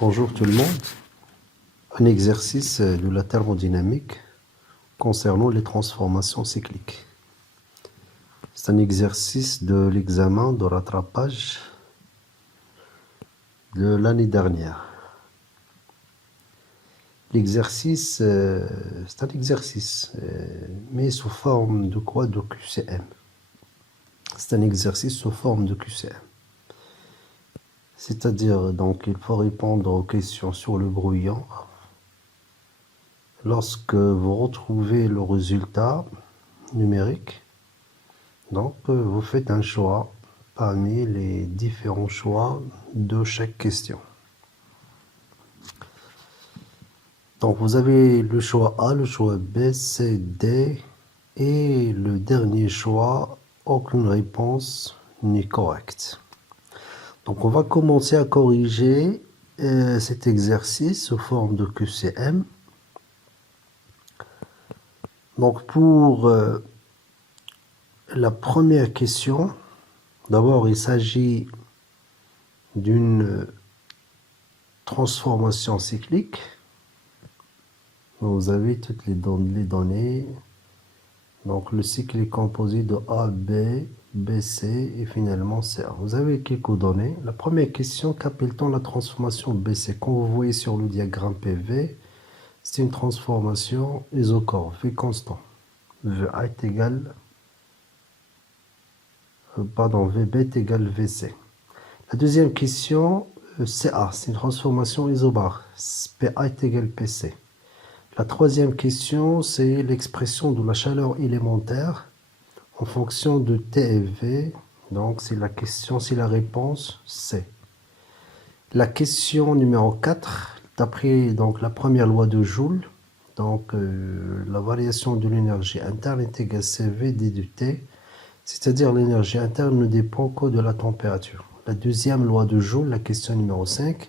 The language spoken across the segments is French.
Bonjour tout le monde. Un exercice de la thermodynamique concernant les transformations cycliques. C'est un exercice de l'examen de rattrapage de l'année dernière. L'exercice, c'est un exercice, mais sous forme de quoi? De QCM. C'est un exercice sous forme de QCM. C'est-à-dire, donc, il faut répondre aux questions sur le brouillon. Lorsque vous retrouvez le résultat numérique, donc vous faites un choix parmi les différents choix de chaque question. Donc vous avez le choix A, le choix B, C, D et le dernier choix, aucune réponse n'est correcte. Donc on va commencer à corriger cet exercice sous forme de QCM. Donc pour la première question, d'abord il s'agit d'une transformation cyclique. Vous avez toutes les données. Donc le cycle est composé de A, B, BC et finalement CA. Vous avez quelques données. La première question, qu'appelle-t-on la transformation BC? Comme vous voyez sur le diagramme PV, c'est une transformation isochore, V constant. VA est égal, VB est égal VC. La deuxième question, CA, c'est une transformation isobare. PA est égal PC. La troisième question, c'est l'expression de la chaleur élémentaire en fonction de T et V. Donc, c'est la question, c'est la réponse C. La question numéro 4, d'après donc la première loi de Joule, donc la variation de l'énergie interne est égale CV d de T, c'est-à-dire l'énergie interne ne dépend que de la température. La deuxième loi de Joule, la question numéro 5,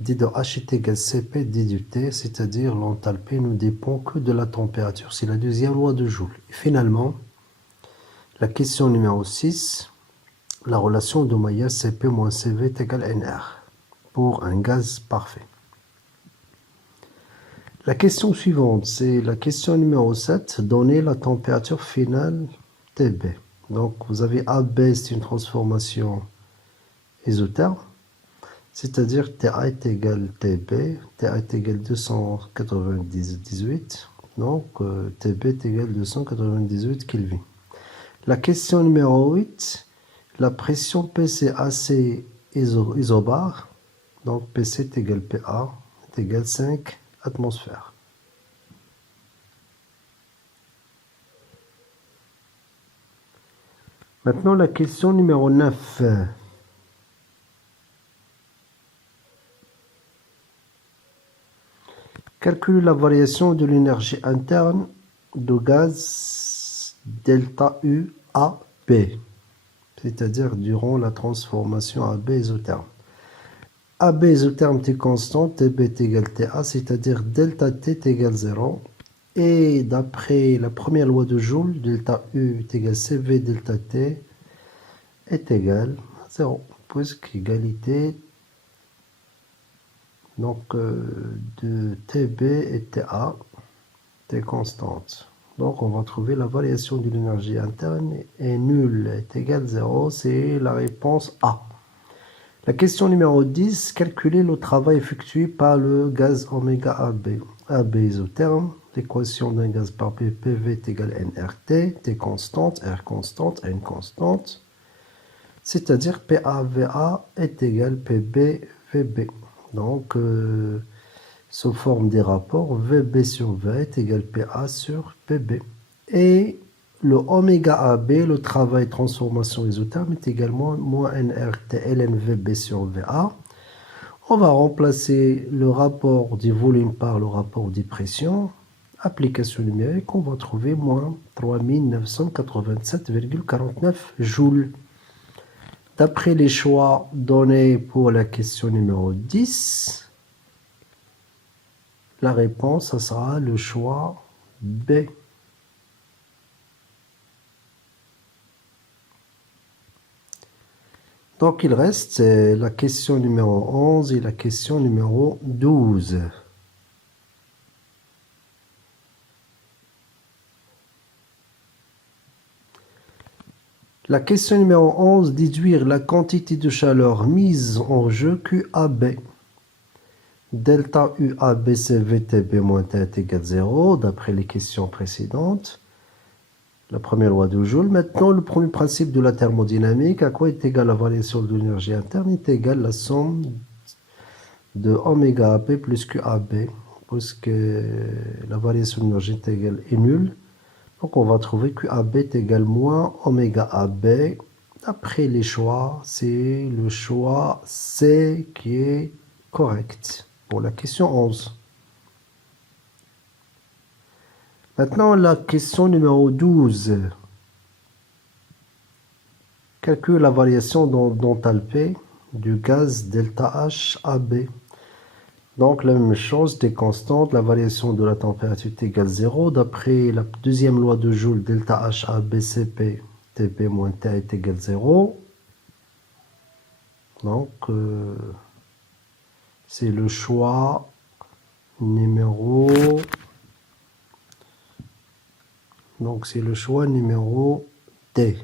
d de H est égal Cp d de T, c'est-à-dire l'enthalpie ne dépend que de la température. C'est la deuxième loi de Joule. Et finalement, la question numéro 6, la relation de maillage Cp moins Cv est égale Nr pour un gaz parfait. La question suivante, c'est la question numéro 7, donner la température finale Tb. Donc vous avez AB, c'est une transformation isotherme. C'est-à-dire TA est égal TB, TA est égal 298, donc TB est égal 298 Kelvin. La question numéro 8, la pression PCAC isobare, donc PC est égal PA est égal 5 atmosphères. Maintenant la question numéro 9. Calcule la variation de l'énergie interne de gaz delta U à B, c'est-à-dire durant la transformation AB isotherme. AB isotherme est constante, TB est égal TA, c'est-à-dire delta T est égal 0. Et d'après la première loi de Joule, delta U est égal CV delta T est égal 0, puisque égalité donc de TB et TA est constante. Donc on va trouver la variation de l'énergie interne et nul est égal 0, c'est la réponse A. La question numéro 10, calculer le travail effectué par le gaz oméga AB. AB isotherme, l'équation d'un gaz par PV est égale nRT, T constante, R constante, N constante, c'est-à-dire PAVA est égal PBVB. Donc, sous forme des rapports, VB sur V est égal PA sur PB. Et le oméga AB, le travail transformation isotherme, est également moins nRT ln VB sur VA. On va remplacer le rapport du volume par le rapport des pressions. Application numérique, on va trouver moins 3987,49 joules. D'après les choix donnés pour la question numéro 10, la réponse ça sera le choix B. Donc, il reste la question numéro 11 et la question numéro 12. La question numéro 11, déduire la quantité de chaleur mise en jeu QAB. Delta UABCVTB moins T est égal à 0, d'après les questions précédentes. La première loi de Joule. Maintenant, le premier principe de la thermodynamique, à quoi est égale la variation de l'énergie interne, est égale la somme de oméga AB plus QAB, puisque la variation de l'énergie est nulle. Donc, on va trouver QAB est égal moins oméga AB. Après les choix, c'est le choix C qui est correct pour la question 11. Maintenant, la question numéro 12. Calcule la variation d'enthalpie du gaz delta H AB. Donc, la même chose, des constantes, la variation de la température est égale à 0. D'après la deuxième loi de Joule, delta H AB CP, TP moins T est égal à 0. Donc, c'est le choix numéro... Donc, c'est le choix numéro D.